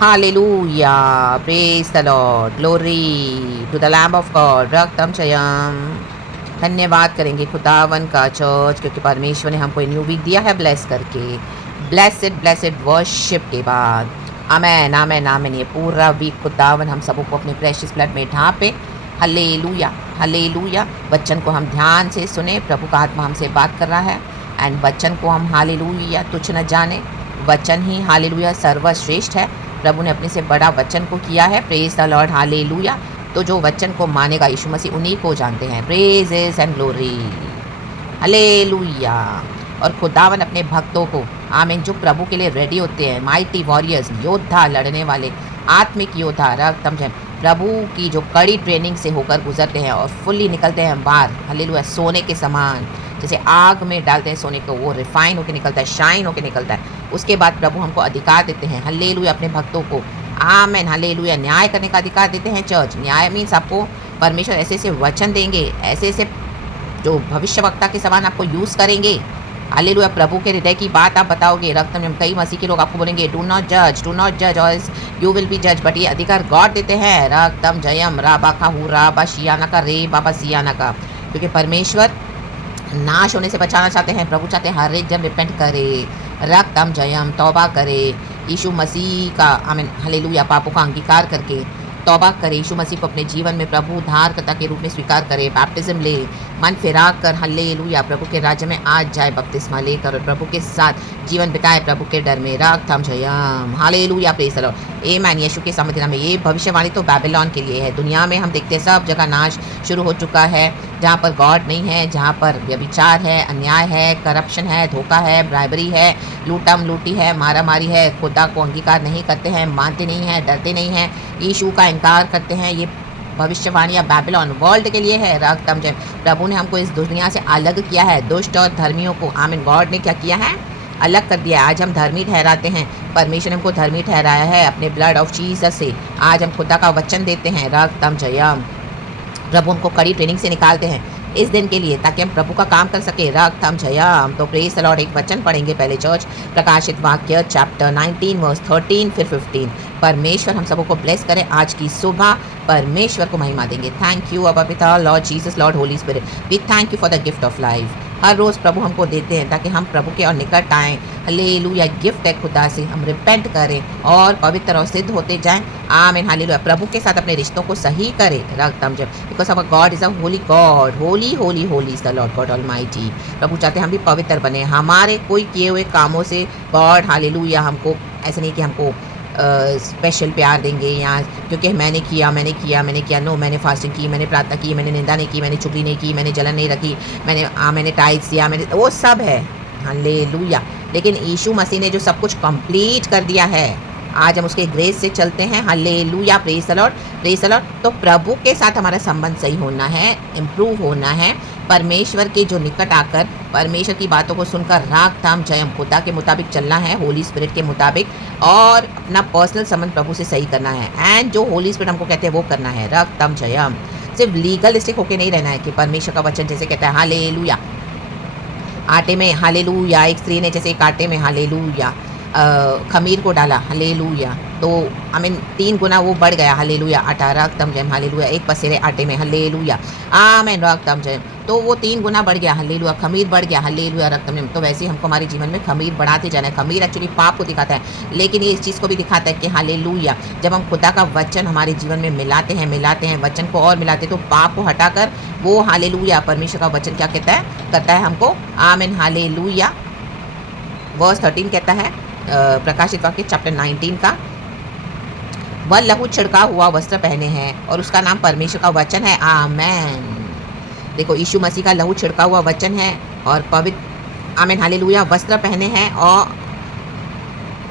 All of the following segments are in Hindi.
Hallelujah. Praise the Lord. Glory to the Lamb of God. रक्तम Jayam. धन्यवाद करेंगे खुदावन का चर्च, क्योंकि परमेश्वर ने हमको न्यू वीक दिया है ब्लेस करके। ब्लेसेड ब्लेसेड वर्शिप के बाद आमेन आमेन आमेन। ये पूरा वीक खुदावन हम सबको अपने प्रेशियस ब्लड में ढांपे। Hallelujah hallelujah. वचन को हम ध्यान से सुने। प्रभु का आत्मा हमसे बात कर रहा है एंड वचन को हम हालेलुया तुच्छ न जाने। वचन ही हालेलुया सर्वश्रेष्ठ है। प्रभु ने अपने से बड़ा वचन को किया है। Praise the Lord hallelujah. तो जो वचन को मानेगा यीशु मसीह उन्हीं को जानते हैं। Praises and glory hallelujah. और खुदावन अपने भक्तों को आमीन जो प्रभु के लिए रेडी होते हैं, माइटी वॉरियर्स, योद्धा, लड़ने वाले, आत्मिक योद्धा, रक्तम जय, प्रभु की जो कड़ी ट्रेनिंग से होकर गुजरते हैं और फुल्ली निकलते हैं बाहर हालेलुया सोने के समान। जैसे आग में डालते हैं सोने को, वो रिफाइन होकर निकलता है, शाइन होकर निकलता है। उसके बाद प्रभु हमको अधिकार देते हैं हालेलुया अपने भक्तों को आमेन हालेलुया न्याय करने का अधिकार देते हैं। चर्च न्याय मीन्स आपको परमेश्वर ऐसे ऐसे वचन देंगे, ऐसे ऐसे जो भविष्यवक्ता के समान आपको यूज़ करेंगे। हालेलुया प्रभु के हृदय की बात आप बताओगे। रक्तम में कई मसीह के लोग आपको बोलेंगे डू नॉट जज और यू विल बी जज, बट ये अधिकार गॉड देते हैं। रक्तम जयम राबा का हु राबा शियाना का रे बाबा सियाना का, क्योंकि परमेश्वर नाश होने से बचाना चाहते हैं। प्रभु चाहते हैं हर एक जन रिपेंट करे, रक्तम जयम तौबा करे, यीशु मसीह का आमीन हालेलुया पापों का अंगीकार करके तौबा करे, यीशु मसीह को अपने जीवन में प्रभु उद्धारकर्ता के रूप में स्वीकार करे, बैप्टिज्म ले, मन फिरा कर हालेलुया प्रभु के राज्य में आज जाए बपतिस्मा लेकर और प्रभु के साथ जीवन बिताए प्रभु के डर में। रक्तम Jayam hallelujah praise the Lord आमीन। यीशु के समझना में ये भविष्यवाणी तो बेबीलोन के लिए है। दुनिया में हम देखते हैं सब जगह नाश शुरू हो चुका है। जहाँ पर गॉड नहीं है, जहाँ पर व्यभिचार है, अन्याय है, करप्शन है, धोखा है, ब्राइबरी है, लूटम लूटी है, मारा मारी है, खुदा को अंगीकार नहीं करते हैं, मानते नहीं हैं, डरते नहीं हैं, यीशु का इनकार करते हैं। ये भविष्यवाणी या बैबीलोन वर्ल्ड के लिए है। रक्तम जय प्रभु ने हमको इस दुनिया से अलग किया है, दुष्ट और धर्मियों को आमीन गॉड ने क्या किया है अलग कर दिया है। आज हम धर्मी ठहराते हैं, परमेश्वर ने हमको धर्मी ठहराया है अपने ब्लड ऑफ जीसस से। आज हम खुदा का वचन देते हैं। रक्तम जयम प्रभु हमको कड़ी ट्रेनिंग से निकालते हैं इस दिन के लिए, ताकि हम प्रभु का काम कर सके। रक्तम जयम तो प्रेज द लॉर्ड। एक वचन पढ़ेंगे पहले चर्च, प्रकाशित वाक्य चैप्टर 19 वर्स 13 फिर 15। परमेश्वर हम सबको ब्लेस करें। आज की सुबह परमेश्वर को महिमा देंगे। थैंक यू अबा पिता, Lord Jesus, Lord Holy Spirit, we thank you for the gift of life. हर रोज़ प्रभु हमको देते हैं ताकि हम प्रभु के और निकट आएँ। हालेलुया गिफ्ट है खुदा से, हम रिपेंट करें और पवित्र और सिद्ध होते जाएं। आमीन हालेलुया प्रभु के साथ अपने रिश्तों को सही करें। रक्तम जब because our God is a holy God, holy holy holy is the Lord God Almighty. प्रभु चाहते हैं हम भी पवित्र बने, हमारे कोई किए हुए कामों से गॉड हालेलुया हमको ऐसे नहीं कि हमको स्पेशल प्यार देंगे या क्योंकि मैंने किया नो, मैंने फास्टिंग की, मैंने प्रार्थना की, मैंने निंदा नहीं की, मैंने चुगली नहीं की, मैंने जलन नहीं रखी, मैंने टाइट्स दिया, मैंने वो सब है हालेलुया। लेकिन यीशु मसीह ने जो सब कुछ कंप्लीट कर दिया है, आज हम उसके ग्रेस से चलते हैं। Hallelujah praise the Lord praise the Lord. तो प्रभु के साथ हमारा संबंध सही होना है, इम्प्रूव होना है, परमेश्वर के जो निकट आकर परमेश्वर की बातों को सुनकर राग थाम जयम खुदा के मुताबिक चलना है, होली स्पिरिट के मुताबिक, और अपना पर्सनल संबंध प्रभु से सही करना है। एंड जो होली स्पिरिट हमको कहते हैं वो करना है। राग थाम जयम सिर्फ लीगलिस्टिक होके नहीं रहना है कि परमेश्वर का वचन जैसे कहता है हालेलुया आटे में हालेलुया, एक स्त्री ने जैसे एक आटे में हालेलुया खमीर को डाला हालेलुया, तो आई मीन 3 गुना वो बढ़ गया हालेलुया आटा। रक्तम जयम हालेलुया एक पसेरे आटे में हालेलुया आमीन रक्तम जयम, तो वो 3 गुना बढ़ गया हालेलुया, खमीर बढ़ गया हालेलुया रक्तम जयम। तो वैसे ही हमको हमारे जीवन में खमीर बढ़ाते जाना है। खमीर एक्चुअली पाप को दिखाता है, लेकिन ये इस चीज़ को भी दिखाता है कि हालेलुया जब हम खुदा का वचन हमारे जीवन में मिलाते हैं वचन को और मिलाते हैं, तो पाप को हटाकर वो हालेलुया परमेश्वर का वचन क्या कहता है करता है हमको आमीन हालेलुया। वर्स 13 कहता है प्रकाशित वाक्य चैप्टर 19 का, वह लहू छिड़का हुआ वस्त्र पहने हैं और उसका नाम परमेश्वर का वचन है। आमेन। देखो यीशु मसीह का लहू छिड़का हुआ वचन है और पवित्र आमीन हालेलुया वस्त्र पहने हैं,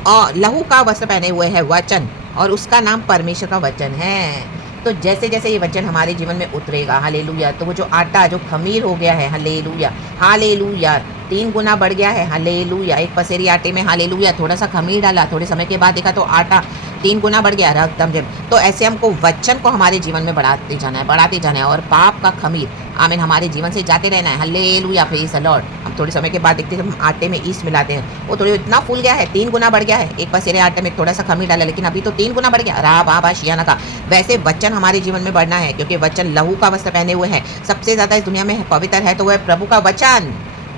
और लहू का वस्त्र पहने हुए है वचन, और उसका नाम परमेश्वर का वचन है। तो जैसे जैसे ये वचन हमारे जीवन में उतरेगा हालेलुया, तो वो जो आटा जो खमीर हो गया है हालेलुया हालेलुया 3 गुना बढ़ गया है हालेलुया। एक पसेरी आटे में हालेलुया थोड़ा सा खमीर डाला, थोड़े समय के बाद देखा तो आटा 3 गुना बढ़ गया रक्तम जब। तो ऐसे हमको वचन को हमारे जीवन में बढ़ाते जाना है और पाप का खमीर आमीन। हमारे जीवन से जाते रहना है। Hallelujah, praise the Lord. हम थोड़े समय के बाद देखते हैं, जब हम आटे में यीस्ट मिलाते हैं, वो थोड़ा इतना फूल गया है, 3 गुना बढ़ गया है। एक पसेरे आटे में थोड़ा-सा खमीर डाला, लेकिन अभी तो 3 गुना बढ़ गया। रा बा बा शियाना का। वैसे वचन हमारे जीवन में बढ़ना है, क्योंकि वचन लहू का वस्त्र पहने हुए हैं। सबसे ज़्यादा इस दुनिया में पवित्र है तो वह प्रभु का वचन।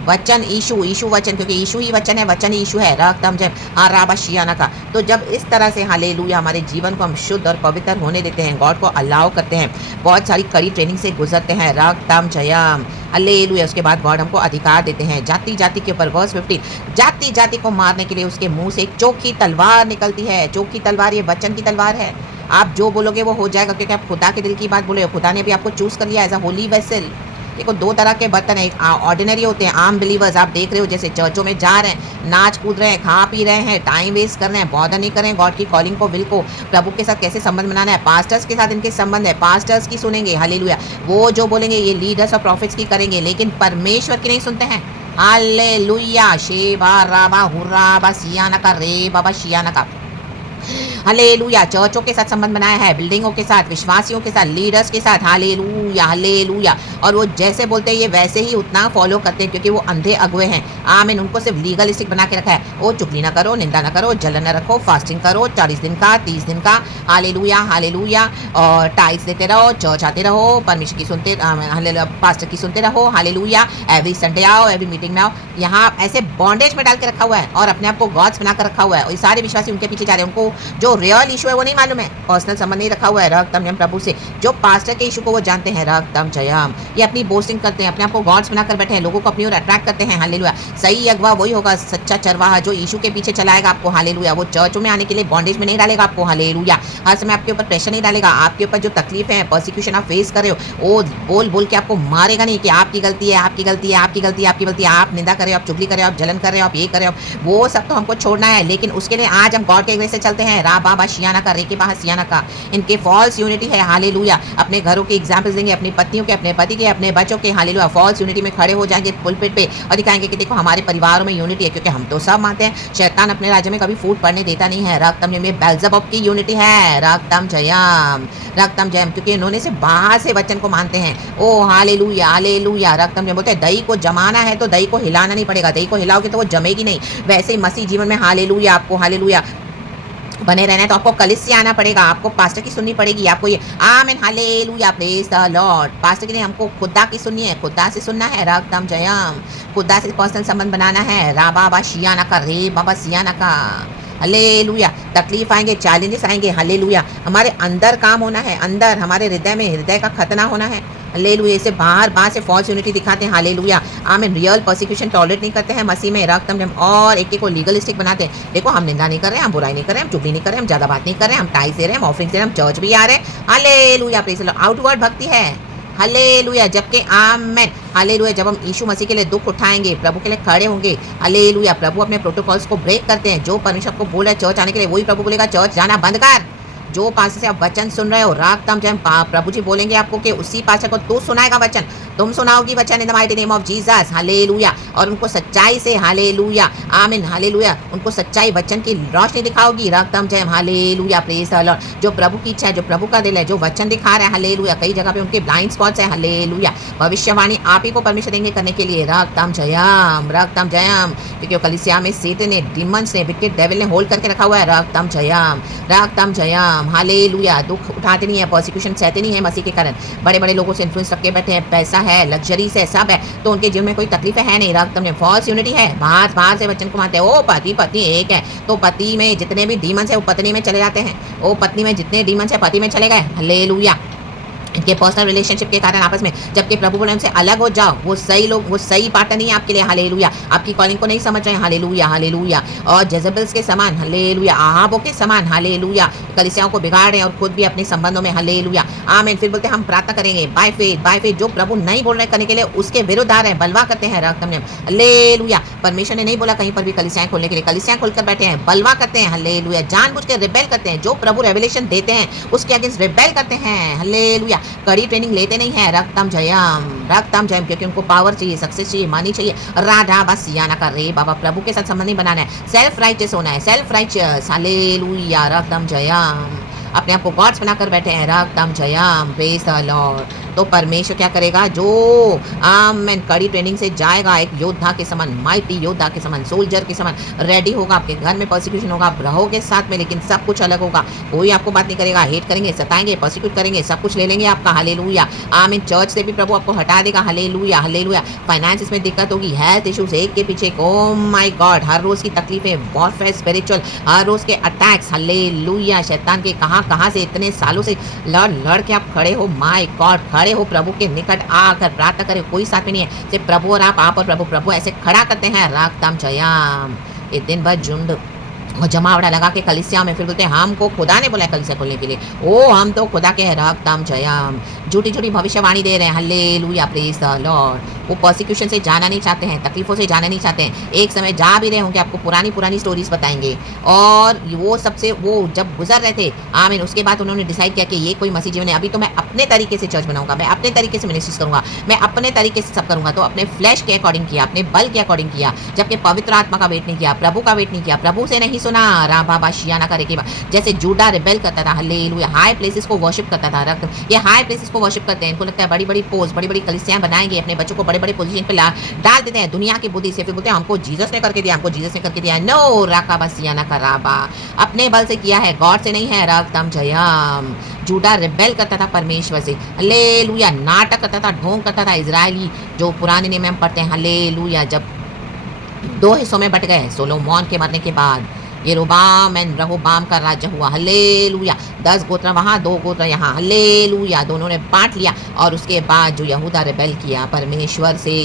वचन यीशु वचन, क्योंकि यीशु ही वचन है, वचन यीशु है। रक्तम जय राबा शियाना का। तो जब इस तरह से हालेलुया हमारे जीवन को हम शुद्ध और पवित्र होने देते हैं, गॉड को अलाउ करते हैं, बहुत सारी कड़ी ट्रेनिंग से गुजरते हैं, रक्तम जयम हालेलुया, उसके बाद गॉड हमको अधिकार देते हैं जाति जाति के ऊपर। वर्स 15, जाति जाति को मारने के लिए उसके मुंह से एक चोखी तलवार निकलती है। चोखी तलवार, ये वचन की तलवार है। आप जो बोलोगे वो हो जाएगा, क्योंकि आप खुदा के दिल की बात बोले हो। खुदा ने भी आपको चूज कर लिया एज अ होली वेसल। देखो, 2 तरह के बर्तन है, एक ऑर्डिनरी होते हैं, आम बिलीवर्स। आप देख रहे हो जैसे चर्चों में जा रहे हैं, नाच कूद रहे हैं, खा पी रहे हैं, टाइम वेस्ट कर रहे हैं, बॉदर नहीं कर रहे हैं गॉड की कॉलिंग को, विल को, प्रभु के साथ कैसे संबंध बनाना है। पास्टर्स के साथ इनके संबंध है, पास्टर्स की सुनेंगे, हालेलुया। वो जो बोलेंगे ये लीडर्स और प्रॉफिट्स की करेंगे, लेकिन परमेश्वर की नहीं सुनते हैं। हालेलुया, शेबा राबा हुर्रा बा सियाना का रे बाबा शियाना का। हालेलुया, चर्चों के साथ संबंध बनाया है, बिल्डिंगों के साथ, विश्वासियों के साथ, लीडर्स के साथ। Hallelujah, hallelujah. और वो जैसे बोलते हैं ये वैसे ही उतना फॉलो करते हैं, क्योंकि वो अंधे अगुए हैं। आमीन। उनको सिर्फ लीगलिस्टिक बना के रखा है। वो चुगली ना करो, निंदा ना करो, जलन ना रखो, फास्टिंग करो 40 दिन का, 30 दिन का। Hallelujah, hallelujah. और टाइट्स देते रहो, चर्च आते रहो, परमिशन की सुनते, पास्टर की सुनते रहो। हालेलुया। एवरी संडे आओ, एवरी मीटिंग में आओ। यहाँ ऐसे बॉन्डेज में डाल के रखा हुआ है और अपने आप को गॉड्स बनाकर रखा हुआ है, और ये सारे विश्वासी उनके पीछे जा रहे हैं। उनको जो रियल इशू है वो नहीं मालूम है, पर्सनल संबंध नहीं रखा हुआ है रक्तम जयम प्रभु से। जो पास्टर के इशू को वो जानते हैं, रक्तम जयम। ये अपनी बोस्टिंग करते हैं, अपने आप को गॉड्स बनाकर बैठे हैं, लोगों को अपनी ओर अट्रैक्ट करते हैं। हालेलुया। सही अगवा वही होगा, सच्चा चरवाहा, जो यीशु के पीछे चलाएगा आपको। हालेलुया। वो चर्चों में आने के लिए बॉन्डेज में नहीं डालेगा आपको। हालेलुया। हर समय आपके ऊपर प्रेशर नहीं डालेगा। आपके ऊपर जो तकलीफ है, परसिक्यूशन आप फेस कर रहे हो, वो बोल बोल के आपको मारेगा नहीं कि आपकी गलती है, आपकी गलती है, आपकी गलती है, आपकी गलती है। आप निंदा कर रहे हो, आप चुगली कर रहे हो, आप जलन कर रहे हो, आप ये कर रहे हो, वो सब तो हमको छोड़ना है। लेकिन उसके लिए आज हम गॉड के ग्रेस से चलते हैं। रा बाबा शियाना का, रे के बाहर सियाना का। इनके फॉल्स यूनिटी है। हालेलुया। अपने घरों के एग्जाम्पल्स देंगे, अपनी पत्नियों के, अपने पति के, अपने बच्चों के। हालेलुया। फॉल्स यूनिटी में खड़े हो जाएंगे पुलपिट पे और दिखाएंगे कि देखो हमारे परिवारों में यूनिटी है, क्योंकि हम तो सब मानते हैं शैतान अपने राज्य में कभी फूट पड़ने देता नहीं है। रक्तम में बेल्जेबुब की यूनिटी है। रक्तम जयम, रक्तम जयम, क्योंकि इन्होंने से बाहर से वचन को मानते हैं। ओ हालेलुया, हालेलुया। रक्तम जयम बोलते हैं दही को जमाना है तो दही को हिलाना नहीं पड़ेगा, दही को हिलाओगे तो वो जमेगी नहीं। वैसे ही मसीह जीवन में हालेलुया आपको हालेलुया बने रहना है तो आपको कलीसिया आना पड़ेगा, आपको पास्टर की सुननी पड़ेगी, आपको ये आमीन hallelujah praise the Lord. Pastor की नहीं, हमको खुदा की सुननी है, खुदा से सुनना है। रक्तम जयम, खुदा से पर्सनल संबंध बनाना है। रा बाबा शियाना का, रे बाबा सियाना का। हालेलुया। तकलीफ आएंगे, चैलेंजेस आएंगे। हालेलुया। हमारे अंदर काम होना है, अंदर हमारे हृदय में, हृदय का खतना होना है। हालेलुया। इसे बाहर से फॉल्स यूनिटी दिखाते हैं। हालेलुया। आमीन। रियल परसिक्यूशन टॉलरेट नहीं करते हैं मसीह में। रक्तम जयम। और एक को लीगलिस्टिक बनाते हैं। देखो, हम निंदा नहीं कर रहे हैं, हम बुराई नहीं कर रहे हैं, हम चुगली नहीं कर रहे हैं, हम ज्यादा बात नहीं कर रहे हैं, हम टाइस दे रहे हैं, हम ऑफरिंग दे रहे हैं, हम चर्च भी आ रहे हैं। Hallelujah praise the Lord. Outward भक्ति है। हालेलुया। जबकि आमेन हालेलुया, जब हम यीशु मसीह के लिए दुख उठाएंगे, प्रभु के लिए खड़े होंगे, हालेलुया, प्रभु अपने प्रोटोकॉल्स को ब्रेक करते हैं। जो परमेश्वर को बोल रहा है चर्च आने के लिए, वही प्रभु बोलेगा चर्च जाना बंद कर। जो पास्टर से आप वचन सुन रहे हो, रागतम जयम, प्रभु जी बोलेंगे आपको कि उसी पास्टर को तू सुनाएगा वचन, तुम सुनाओगी वचन इन the mighty name of Jesus. Hallelujah. और उनको सच्चाई से, हालेलुया, आमीन, हालेलुया, उनको सच्चाई वचन की रोशनी दिखाओगी। रागतम Jayam, hallelujah praise the Lord. जो प्रभु की इच्छा है, जो प्रभु का दिल है, जो वचन दिखा रहा है, हालेलुया। कई जगह पे उनके ब्लाइंड स्पॉट्स है। हालेलुया। भविष्यवाणी आप ही को परमिशन देंगे करने के लिए। रागतम जयम, रागतम जयम, क्योंकि कलीसिया में सेटन ने, डिमंस ने, विकेट डेविल ने होल्ड करके रखा हुआ है। रागतम जयम, रागतम जयम, हालेलुया। दुख उठाते नहीं है, परसिक्यूशन सहते नहीं है मसीह के कारण। बड़े बड़े लोगों से इन्फ्लुएंस रख के बैठे हैं, पैसा है, लग्जरीज है, सब है, तो उनके जीवन में कोई तकलीफ है नहीं। रक्तम में फॉल्स यूनिटी है। बाहर से वचन को मानते हैं। ओ पति पत्नी एक है, तो पति में जितने भी डीमंस है वो पत्नी में चले जाते हैं। ओ पत्नी में जितने डीमंस है पति में चले गए। हालेलुया। इनके पर्सनल रिलेशनशिप के कारण आपस में, जबकि प्रभु बोले हमसे अलग हो जाओ, वो सही लोग, वो सही पार्टनर नहीं है आपके लिए। हालेलुया। आपकी कॉलिंग को नहीं समझ रहे हैं। Hallelujah, hallelujah. और जेजेबल्स के समान, हालेलुया, आहाबों के समान, हालेलुया, कलीसियाओं को बिगाड़ रहे हैं और खुद भी अपने संबंधों में। हालेलुया, आमीन। फिर बोलते हैं हम प्रार्थना करेंगे बाय फेथ, बाय फेथ। जो प्रभु नहीं बोल रहे करने के लिए उसके विरुद्ध आ रहे हैं, बलवा करते हैं। रक्तम जयम, हालेलुया। परमेश्वर ने नहीं बोला कहीं पर भी कलीसियाएं खोलने के लिए, कलीसियां खोलकर बैठे हैं, बलवा करते हैं। हालेलुया। जानबूझ के रिबेल करते हैं। जो प्रभु रेवलेशन देते हैं उसके अगेंस्ट रिबेल करते हैं। हालेलुया। कड़ी ट्रेनिंग लेते नहीं है। रक्तम जयम, रक्तम जयम, क्योंकि उनको पावर चाहिए, सक्सेस चाहिए, मानी चाहिए। राधा बस सियाना का, रे बाबा, प्रभु के साथ संबंध नहीं बनाना है, सेल्फ राइटियस होना है, सेल्फ राइटियस। हालेलुया। रक्तम जयम, अपने आप को गॉड्स बनाकर बैठे हैं। रक्तम जयम, प्रेज द लॉर्ड। तो परमेश्वर क्या करेगा, जो आमेन कड़ी ट्रेनिंग से जाएगा, एक योद्धा के समान, माइटी योद्धा के समान, सोल्जर के समान रेडी होगा। आपके घर में परसिक्यूशन होगा, आप रहोगे साथ में, लेकिन सब कुछ अलग होगा। कोई आपको बात नहीं करेगा, हेट करेंगे, सताएंगे, परसिक्यूट करेंगे, सब कुछ ले लेंगे आपका। हालेलुया। आमीन। चर्च से भी प्रभु आपको हटा देगा। Hallelujah, hallelujah. फाइनेंस में दिक्कत होगी, हेल्थ इश्यूज एक के पीछे एक, ओ माय गॉड, हर रोज की तकलीफें, वॉरफेयर स्पिरिचुअल, हर रोज के अटैक्स। हालेलुया। शैतान के कहां से इतने सालों से लड़ के आप खड़े हो, माय गॉड, खड़े हो प्रभु के निकट आकर प्रार्थना करें। कोई साथ में नहीं है, सिर्फ प्रभु और आप और प्रभु ऐसे खड़ा करते हैं। रागताम जयाम। ये दिन भर झुंड और जमावड़ा लगा के कलिसिया में फिर बोलते हैं हमको खुदा ने बोला है कलिसिया खोलने के लिए। ओ हम तो खुदा के रागताम जयाम। झूठी झूठी भविष्यवाणी दे रहे हैं। Hallelujah, praise the Lord. वो प्रोसिक्यूशन से जाना नहीं चाहते हैं, तकलीफों से जाना नहीं चाहते हैं। एक समय जा भी रहे होंगे, आपको पुरानी स्टोरीज बताएंगे। और वो सबसे वो जब गुजर रहे थे, आमीन, उसके बाद उन्होंने डिसाइड किया कि ये कोई मसीह जीवन है। अभी तो मैं अपने तरीके से चर्च बनाऊंगा, मैं अपने तरीके से मिनिस्ट्रीज करूंगा, मैं अपने तरीके से सब करूंगा। तो अपने फ्लैश के अकॉर्डिंग किया, अपने बल के अकॉर्डिंग किया, जबकि पवित्र आत्मा का वेट नहीं किया, प्रभु का वेट नहीं किया, प्रभु से नहीं सुना। राबा शियाना करे के जैसे जूडा रिबेल करता था। हालेलुया। हाई प्लेसेस को वर्शिप करता था। ये हाई प्लेसेस को वर्शिप करते हैं, इनको लगता है बड़ी बड़ी पोस्ट, बड़ी बड़ी कलिसियां बनाएंगे, अपने बच्चों को बड़े बड़े पोजीशन पे डाल देते हैं दुनिया की बुद्धि से। फिर बोलते हैं हमको जीसस ने करके दिया, हमको जीसस ने करके दिया। नो, राकाबा सियाना का राबा, अपने बल से किया है, गॉड से नहीं है। रागतम जयम। जूडा रिबेल करता था परमेश्वर से। हालेलुया। नाटक करता था, ढोंग करता था। इजरायली जो पुराने नियम में हम पढ़ते हैं, हालेलुया, जब दो हिस्सों में बट गए सोलोमोन के मरने के बाद, यरोबाम एंड रहोबाम का राज्य हुआ। हालेलुया। 10 गोत्र वहाँ, 2 गोत्र यहाँ। हालेलुया। दोनों ने बांट लिया। और उसके बाद जो यहूदा रिबेल किया परमेश्वर से,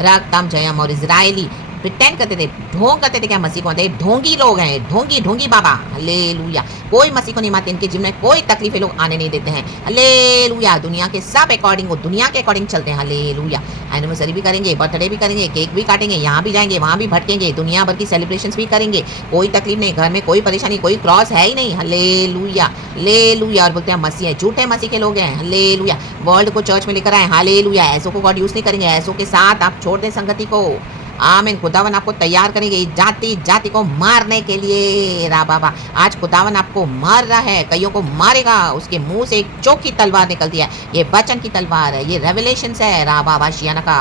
रागताम जयम। और इजरायली प्रिटेंड करते थे, ढोंग करते थे, क्या मसीह को मानते, ढोंगी लोग हैं, ढोंगी बाबा। हालेलुया। कोई मसीह को नहीं मानते, इनके जीवन में कोई तकलीफें लोग आने नहीं देते हैं। हालेलुया। दुनिया के सब अकॉर्डिंग, वो दुनिया के अकॉर्डिंग चलते हैं। हालेलुया। एनिवर्सरी भी करेंगे, बर्थडे भी करेंगे, केक भी काटेंगे, यहाँ भी जाएंगे, वहाँ भी भटकेंगे, दुनिया भर की सेलिब्रेशंस भी करेंगे। कोई तकलीफ नहीं, घर में कोई परेशानी, कोई क्रॉस है ही नहीं। Hallelujah, hallelujah. और बोलते हैं मसीह है, झूठे मसीह के लोग हैं। हालेलुया। वर्ल्ड को चर्च में लेकर आए। हालेलुया। ऐसों को गॉड यूज नहीं करेंगे, ऐसों के साथ आप छोड़ दें संगति को। आमीन। खुदावन आपको तैयार करेंगे जाति को मारने के लिए। रा बाबा, आज खुदावन आपको मार रहा है, कईयों को मारेगा। उसके मुंह से एक चौकी तलवार निकलती है, ये वचन की तलवार है, ये रेवलेशन है। रा बाबा शियाना का।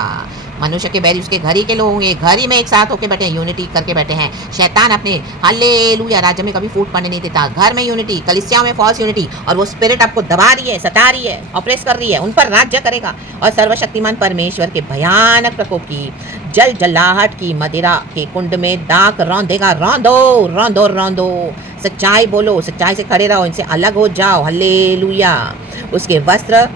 मनुष्य के बैरी उसके घर ही के लोग होंगे, घर ही में एक साथ होके बैठे हैं, यूनिटी करके बैठे हैं। शैतान अपने हालेलुया राज्य में कभी फूट पड़ने नहीं देता। घर में यूनिटी, कलिसिया में फॉल्स यूनिटी, और वो स्पिरिट आपको दबा रही है, सता रही है, ऑपरेस कर रही है, उन पर राज्य करेगा। और सर्वशक्तिमान परमेश्वर के भयानक प्रकोप की, जल जलाहट की मदिरा के कुंड में दाग रौंदेगा। रौंदो। सच्चाई बोलो, सच्चाई से खड़े रहो, इनसे अलग हो जाओ। हालेलुया। उसके वस्त्र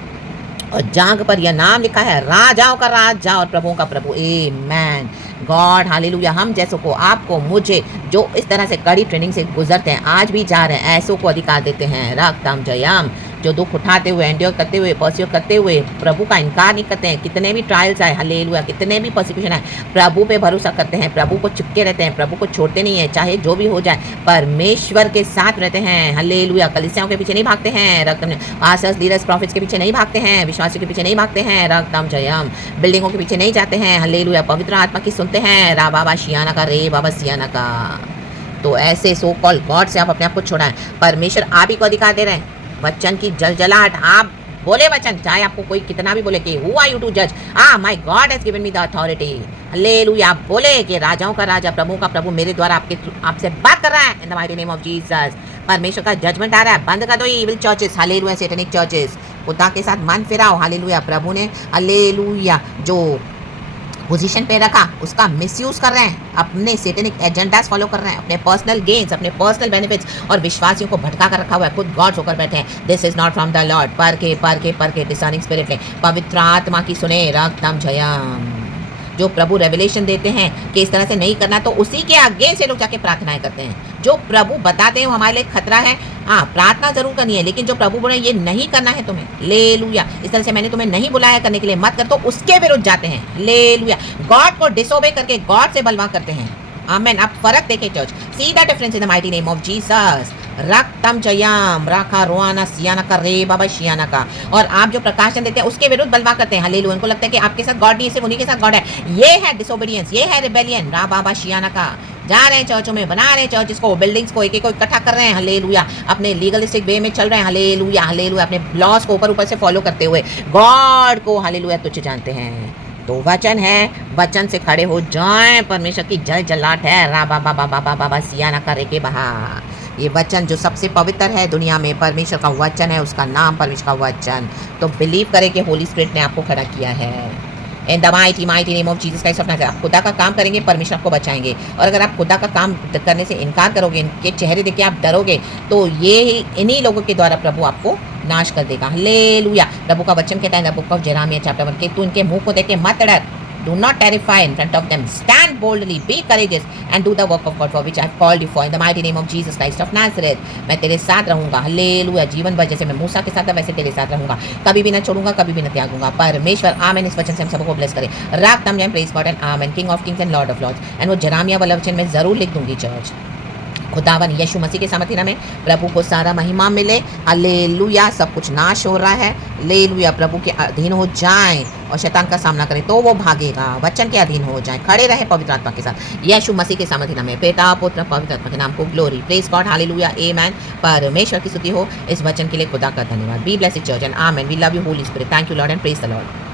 और जांग पर यह नाम लिखा है, राजाओं का राजा और प्रभुओं का प्रभु। आमेन। God hallelujah. हम जैसों को, आपको, मुझे, जो इस तरह से कड़ी ट्रेनिंग से गुजरते हैं, आज भी जा रहे हैं, ऐसों को अधिकार देते हैं। रागताम जयाम। जो दुख उठाते हुए, एंड्योर करते हुए, परस्यू करते हुए प्रभु का इनकार नहीं करते हैं, कितने भी ट्रायल्स आए, हालेलुया, कितने भी परसिक्यूशन आए, प्रभु पे भरोसा करते हैं, प्रभु को चिपके रहते हैं, प्रभु को छोड़ते नहीं है, चाहे जो भी हो जाए, परमेश्वर के साथ रहते हैं। हालेलुया। कलीसियाओं के पीछे नहीं भागते हैं, रक्तम पास्टर्स, लीडर्स, प्रॉफिट्स के पीछे नहीं भागते हैं, विश्वासियों के पीछे नहीं भागते हैं। रक्तम जयम। बिल्डिंगों के पीछे नहीं जाते हैं। हालेलुया। पवित्र आत्मा की सुनते हैं। रा बाबा शियाना का, रे बाबा सियाना का। तो ऐसे सो कॉल गॉड से आप अपने आप को छोड़ाएं। परमेश्वर आप ही को अधिकार दे रहे हैं। वचन की जलजलाहट, आप बोले वचन, चाहे आपको कोई कितना भी बोले कि हु आर यू टू जज, my God has given me the authority. Hallelujah. आप बोले कि राजाओं का राजा, प्रभु का प्रभु मेरे द्वारा आपसे बात कर रहा है, इन the mighty name of Jesus. परमेश्वर का जजमेंट आ रहा है, बंद कर दो evil churches. Hallelujah. Satanic churches, खुदा के साथ मन फिराओ। हालेलुया। प्रभु ने हालेलुया जो पोजीशन पे रखा, उसका मिसयूज कर रहे हैं, अपने सेटेनिक एजेंडास फॉलो कर रहे हैं, अपने पर्सनल गेन्स, अपने पर्सनल बेनिफिट्स, और विश्वासियों को भटका कर रखा हुआ है, खुद गॉड्स होकर बैठे हैं। This is not from the Lord. पर के डिसाइनिंग स्पिरिट ले, पवित्र आत्मा की सुने। रक्तम जयम। जो प्रभु रेवलेशन देते हैं कि इस तरह से नहीं करना, तो उसी के आगे से लोग जाके प्रार्थनाएं करते हैं। जो प्रभु बताते हैं हमारे लिए खतरा है, प्रार्थना जरूर करनी है, लेकिन जो प्रभु बोले ये नहीं करना है तुम्हें, हालेलुया, इस तरह से मैंने तुम्हें नहीं बुलाया करने के लिए, मत कर, तो उसके विरुद्ध जाते हैं। हालेलुया। गॉड को डिसोबे करके गॉड से बलवा करते हैं। आमेन। आप फर्क देखें church, see the difference in the mighty name of Jesus. रक्तम जयाम। राखा रोआना सियाना का, रे बाबा शियाना का। और आप जो प्रकाशन देते हैं उसके विरुद्ध बलवा करते हैं। हालेलुया। उनको लगता है कि आपके साथ गॉड नहीं है, सिर्फ उन्हीं के साथ गॉड है। ये है डिसोबीडियंस, ये है रिबेलियन। रा बाबा शियाना का। जा रहे हैं चर्चों में, बना रहे हैं चर्चेस को, बिल्डिंग्स को, एक-एक को इकट्ठा कर रहे हैं, हालेलुया। अपने लीगलिस्टिक वे में चल रहे हैं, हालेलुया, हालेलुया। अपने लॉज़ को ऊपर-ऊपर से फॉलो करते हुए गॉड को हालेलुया तुच्छ जानते हैं। तो वचन है, वचन से खड़े हो जाएं। परमेश्वर की जलजलाहट है, रा बा बा बा बा बा बा बा सिया ना करे के बहा। ये वचन जो सबसे पवित्र है दुनिया में, परमेश्वर का वचन है, उसका नाम परमेश्वर का वचन। तो बिलीव करें कि होली स्पिरिट ने आपको खड़ा किया है। इन the mighty name of Jesus Christ of Nazareth. आप खुदा का काम करेंगे, परमेश्वर आपको बचाएंगे। और अगर आप खुदा का काम करने से इनकार करोगे, इनके चेहरे देख के आप डरोगे, तो ये ही इन्हीं लोगों के द्वारा प्रभु आपको नाश कर देगा। हालेलुया। प्रभु का वचन कहता है the book of Jeremiah chapter 1 के तू इनके मुंह को देख के मत डर। Do not terrify in front of them. Stand boldly, be courageous, and do the work of God for which I have called you for. In the mighty name of Jesus Christ of Nazareth. मैं तेरे साथ रहूंगा, हालेलुया। जीवन भर जैसे मैं मूसा के साथ था वैसे तेरे साथ रहूंगा, कभी भी न छोड़ूंगा, कभी भी न त्यागूंगा। परमेश्वर आमेन। इस वचन से हम सबको ब्लेस करें। राग तम जैन praise God and amen. King of kings and lord of lords. And वो जेरेमिया वाला वचन मैं जरूर लिख दूंगी चर्च। खुदावन यीशु मसीह के सामर्थ्य नाम में प्रभु को सारा महिमा मिले, हालेलुया। सब कुछ नाश हो रहा है, हालेलुया। प्रभु के अधीन हो जाएं और शैतान का सामना करें तो वो भागेगा। वचन के अधीन हो जाएं, खड़े रहे पवित्र आत्मा के साथ। यीशु मसीह के सामर्थ्य नाम में पिता पुत्र पवित्र आत्मा के नाम को ग्लोरी, प्रेज गॉड, हालेलुया, आमेन। परमेश्वर की स्तुति हो इस वचन के लिए। खुदा का धन्यवाद। Be blessed church and amen. We love you Holy Spirit. Thank you Lord and praise the Lord.